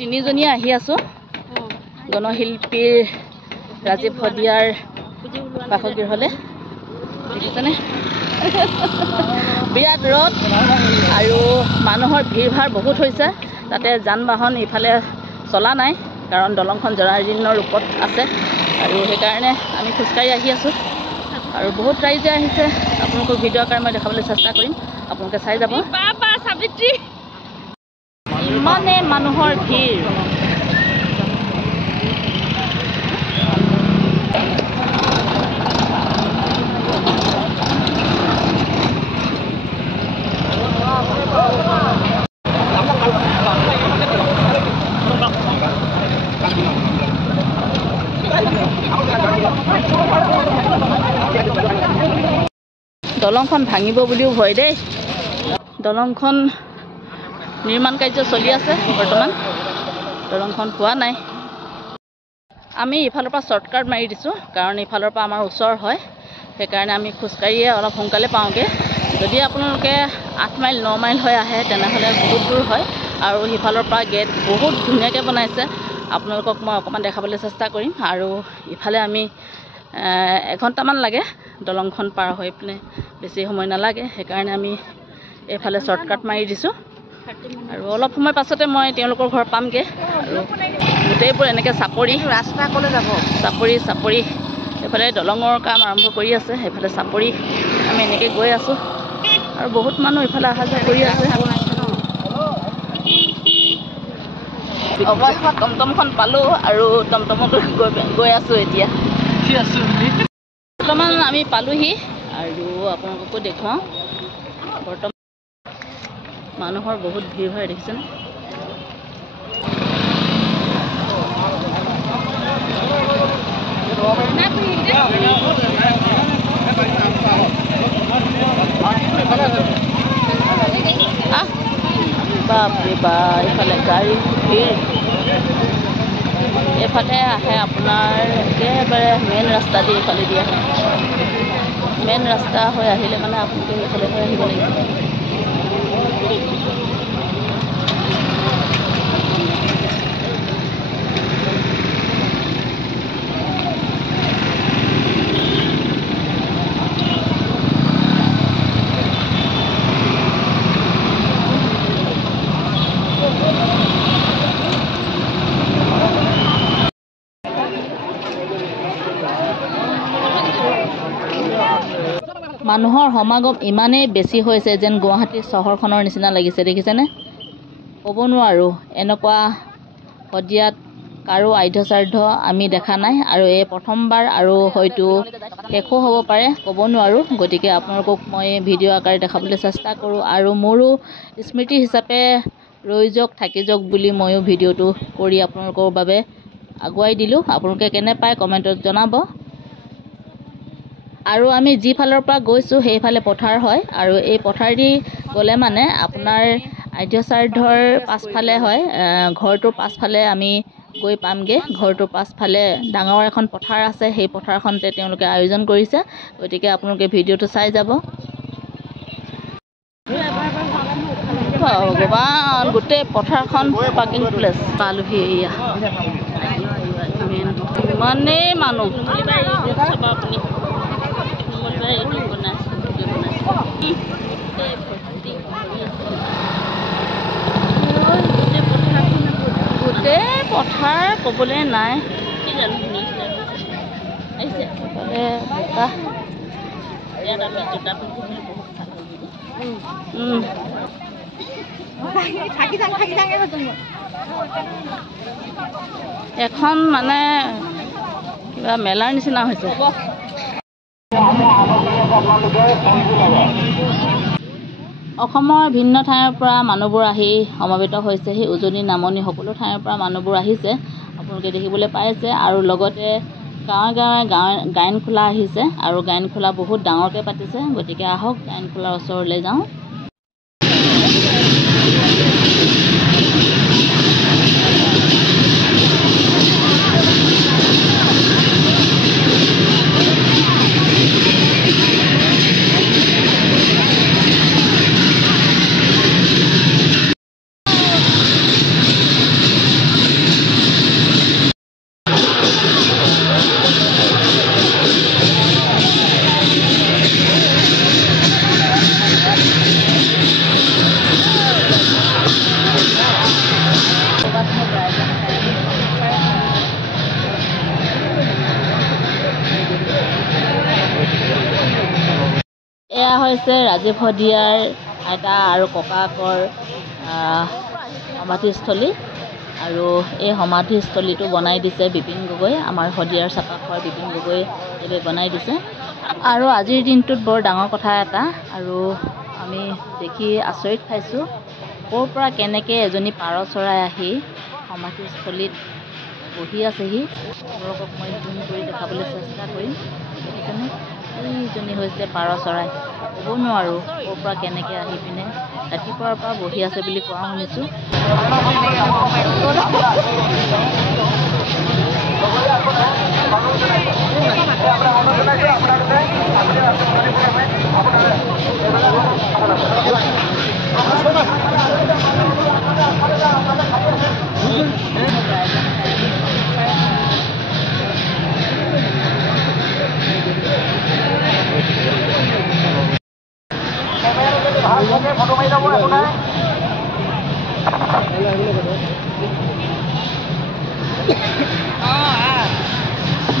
তিনিজনীয়ে আহি আছো গণশিল্পী ৰাজীৱ শদিয়াৰ বাসগৃহলৈ দেখিছেনে বিৰাট ৰ'দ আৰু মানুহৰ ভিৰ ভাৰ বহুত হৈছে তাতে যান বাহন ইফালে চলা নাই কাৰণ দলংখন জৰাজীৰ্ণ ৰূপত আছে আৰু সেইকাৰণে আমি খোজকাঢ়ি আহি আছোঁ আৰু বহুত ৰাইজে আহিছে আপোনালোকক ভিডিঅ' আকাৰে মই দেখাবলৈ চেষ্টা কৰিম আপোনালোকে চাই যাব ইমানে মানুহৰ ভিৰ দলংখন ভাঙিব বুলিও ভয় দেই দলংখন নিৰ্মাণ কাৰ্য চলি আছে বৰ্তমান দলংখন হোৱা নাই আমি ইফালৰ পৰা শ্বৰ্টকাট মাৰি দিছোঁ কাৰণ ইফালৰ পৰা আমাৰ ওচৰ হয় সেইকাৰণে আমি খোজকাঢ়িয়ে অলপ সোনকালে পাওঁগৈ যদি আপোনালোকে 8 মাইল 9 মাইল হৈ আহে তেনেহ'লে বহুত দূৰ হয় আৰু সিফালৰ পৰা গেট বহুত ধুনীয়াকৈ বনাইছে আপোনালোকক মই অকণমান দেখাবলৈ চেষ্টা কৰিম আৰু ইফালে আমি এঘণ্টামান লাগে দলংখন পাৰ হৈ পিনে বেছি সময় নালাগে সেইকাৰণে আমি এইফালে শ্বৰ্টকাট মাৰি দিছোঁ আৰু অলপ সময় পাছতে মই তেওঁলোকৰ ঘৰ পামগৈ আৰু গোটেইবোৰ এনেকৈ চাপৰি ৰাস্তা ক'লৈ যাব চাপৰি এইফালে দলঙৰ কাম আৰম্ভ কৰি আছে সেইফালে চাপৰি আমি এনেকৈ গৈ আছোঁ আৰু বহুত মানুহ ইফালে অহা যোৱা কৰি আছে অৱশেষত টমটমখন পালোঁ আৰু টমটমত গৈ আছোঁ এতিয়া বৰ্তমান আমি পালোহি আৰু আপোনালোককো দেখুৱাওঁ বৰ্তমান মানুহৰ বহুত ভিৰ হয় দেখিছেনে বাপৰে বাপ এইফালে গাড়ী ভিৰ এইফালে আহে আপোনাৰ একেবাৰে মেইন ৰাস্তা দি এইফালে দি আহে মেইন ৰাস্তা হৈ আহিলে মানে আপোনালোকে এইফালে হৈ আহিব লাগিব মানুহৰ সমাগম ইমানেই বেছি হৈছে যেন গুৱাহাটী চহৰখনৰ নিচিনা লাগিছে দেখিছেনে ক'ব নোৱাৰোঁ এনেকুৱা শদিয়াত কাৰো আধ্য আমি দেখা নাই আৰু এই প্ৰথমবাৰ আৰু হয়তো শেষো হ'ব পাৰে ক'ব নোৱাৰোঁ গতিকে আপোনালোকক মই ভিডিঅ' আকাৰে দেখাবলৈ চেষ্টা কৰোঁ আৰু মোৰো স্মৃতি হিচাপে ৰৈ যাওক থাকি যাওক বুলি ময়ো ভিডিঅ'টো কৰি আপোনালোকৰ বাবে আগুৱাই দিলোঁ আপোনালোকে কেনে পায় কমেণ্টত জনাব আৰু আমি যিফালৰ পৰা গৈছোঁ সেইফালে পথাৰ হয় আৰু এই পথাৰ দি গ'লে মানে আপোনাৰ আধ্য পাছফালে হয় ঘৰটোৰ পাছফালে আমি গৈ পামগৈ ঘৰটোৰ পাছফালে ডাঙৰ এখন পথাৰ আছে সেই পথাৰখনতে তেওঁলোকে আয়োজন কৰিছে গতিকে আপোনালোকে ভিডিঅ'টো চাই যাব ভগৱান গোটেই পথাৰখন পাৰ্কিং প্লেচ পালোহি এয়া ইমানেই মানুহ গোটেই পথাৰ ক'বলৈ নাই এখন মানে কিবা মেলাৰ নিচিনা হৈছে অসমৰ ভিন্ন ঠাইৰ পৰা মানুহবোৰ আহি সমবেত হৈছেহি উজনি নামনি সকলো ঠাইৰ পৰা মানুহবোৰ আহিছে আপোনালোকে দেখিবলৈ পাইছে আৰু লগতে গাঁৱে গায়ন খোলা আহিছে আৰু গায়ন খোলা বহুত ডাঙৰকৈ পাতিছে গতিকে আহক গায়ন খোলাৰ ওচৰলৈ যাওঁ এয়া হৈছে ৰাজীৱ শদিয়াৰ আইতা আৰু ককাকৰ সমাধিস্থলী আৰু এই সমাধিস্থলীটো বনাই দিছে বিপিন গগৈ আমাৰ শদিয়াৰ চাপাখোৱাৰ বিপিন গগৈ দেৱে বনাই দিছে আৰু আজিৰ দিনটোত বৰ ডাঙৰ কথা এটা আৰু আমি দেখি আচৰিত খাইছোঁ ক'ৰ পৰা কেনেকৈ এজনী পাৰ চৰাই আহি সমাধিস্থলীত বহি আছেহি আপোনালোকক মই জুম কৰি দেখাবলৈ চেষ্টা কৰিম দেখিছেনে এইজনী হৈছে পাৰ চৰাই ক'ব নোৱাৰোঁ ক'ৰ পৰা কেনেকৈ আহি পিনে ৰাতিপুৱাৰ পৰা বহি আছে বুলি কোৱা শুনিছোঁ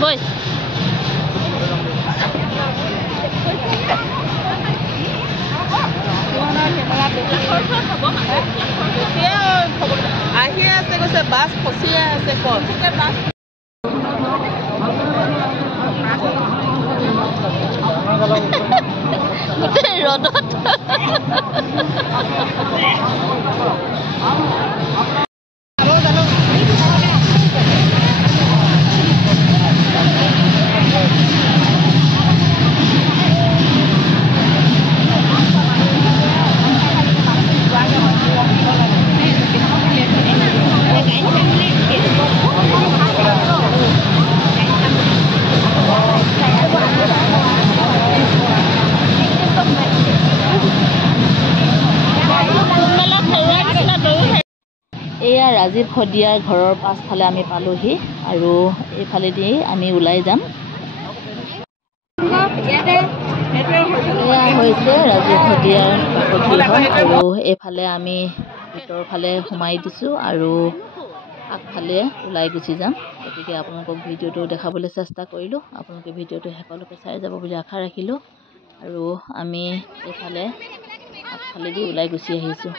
বৈ আহি আছে কৈছে বাছ ফচিয়ে আছে গোটেই ৰ'দত এয়া ৰাজীৱ শদিয়াৰ ঘৰৰ পাছফালে আমি পালোহি আৰু এইফালেদি আমি ওলাই যাম এয়া হৈছে ৰাজীৱ শদিয়াৰ পকীঘৰ আৰু এইফালে আমি ভিতৰ ফালে সোমাই দিছোঁ আৰু আগফালে ওলাই গুচি যাম গতিকে আপোনালোকক ভিডিঅ'টো দেখাবলৈ চেষ্টা কৰিলোঁ আপোনালোকে ভিডিঅ'টো শেষলৈকে চাই যাব বুলি আশা ৰাখিলোঁ আৰু আমি এইফালে আগফালেদি ওলাই গুচি আহিছোঁ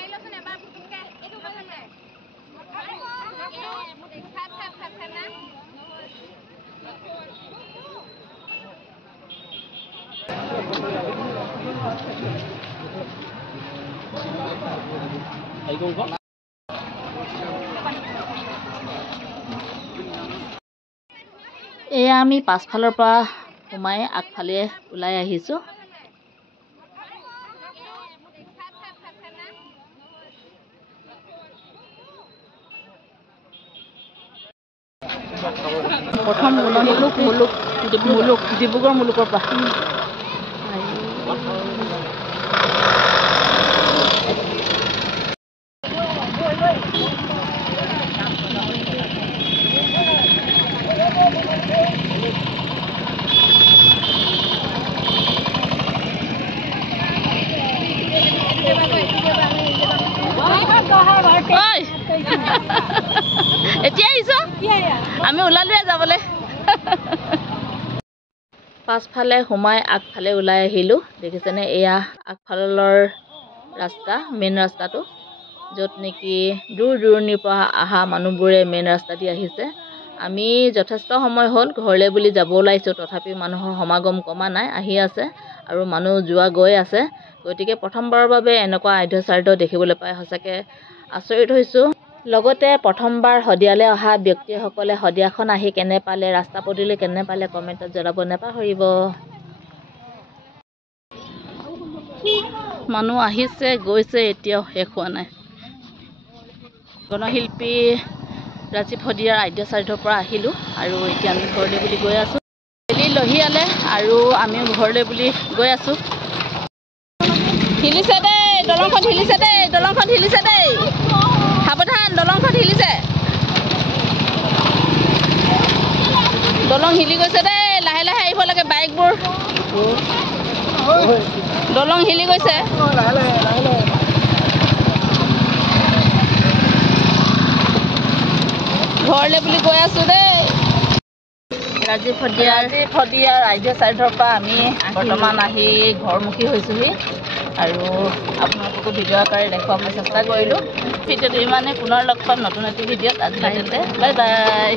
এয়া আমি পাছফালৰ পৰা সোমাই আগফালে ওলাই আহিছোঁ প্ৰথম মুলুক ডিব্ৰুগড় মুলুকৰ পৰা এতিয়া আহিছ আমি ওলালোৱে যাবলৈ পাছফালে সোমাই আগফালে ওলাই আহিলোঁ দেখিছেনে এয়া আগফালৰ ৰাস্তা মেইন ৰাস্তাটো য'ত নেকি দূৰ দূৰণিৰ পৰা অহা মানুহবোৰে মেইন ৰাস্তা দি আহিছে আমি যথেষ্ট সময় হ'ল ঘৰলৈ বুলি যাব ওলাইছোঁ তথাপিও মানুহৰ সমাগম কমা নাই আহি আছে আৰু মানুহ যোৱা গৈ আছে গতিকে প্ৰথমবাৰৰ বাবে এনেকুৱা আদ্যচাৰ্য দেখিবলৈ পাই সঁচাকৈ আচৰিত হৈছোঁ লগতে প্ৰথমবাৰ শদিয়ালৈ অহা ব্যক্তিসকলে শদিয়াখন আহি কেনে পালে ৰাস্তা পদূলি কেনে পালে কমেণ্টত জনাব নাপাহৰিব মানুহ আহিছে গৈছে এতিয়াও শেষ হোৱা নাই গণশিল্পী ৰাজীৱ শদিয়াৰ আদ্যচাৰ্যৰ পৰা আহিলোঁ আৰু এতিয়া আমি ঘৰলৈ বুলি গৈ আছোঁ বেলি লহিয়ালে আৰু আমিও ঘৰলৈ বুলি গৈ আছোঁ হিলিছে দেই দলংখন হিলিছে দেই সাৱধান দলংখন হিলিছে দলং হিলি গৈছে দেই লাহে লাহে আহিব লাগে বাইকবোৰ দলং হিলি গৈছে ঘৰলৈ বুলি গৈ আছোঁ দেই ৰাজীৱ শদিয়া ৰাইজে চাইডৰ পৰা আমি বৰ্তমান আহি ঘৰমুখী হৈছোঁহি আৰু আপোনালোককো ভিডিঅ' আকাৰে দেখুৱাবলৈ চেষ্টা কৰিলোঁ। ভিডিঅ'টো ইমানেই, পুনৰ লগ পাম নতুন এটি ভিডিঅ'ত। আজিলৈকে বাই বাই।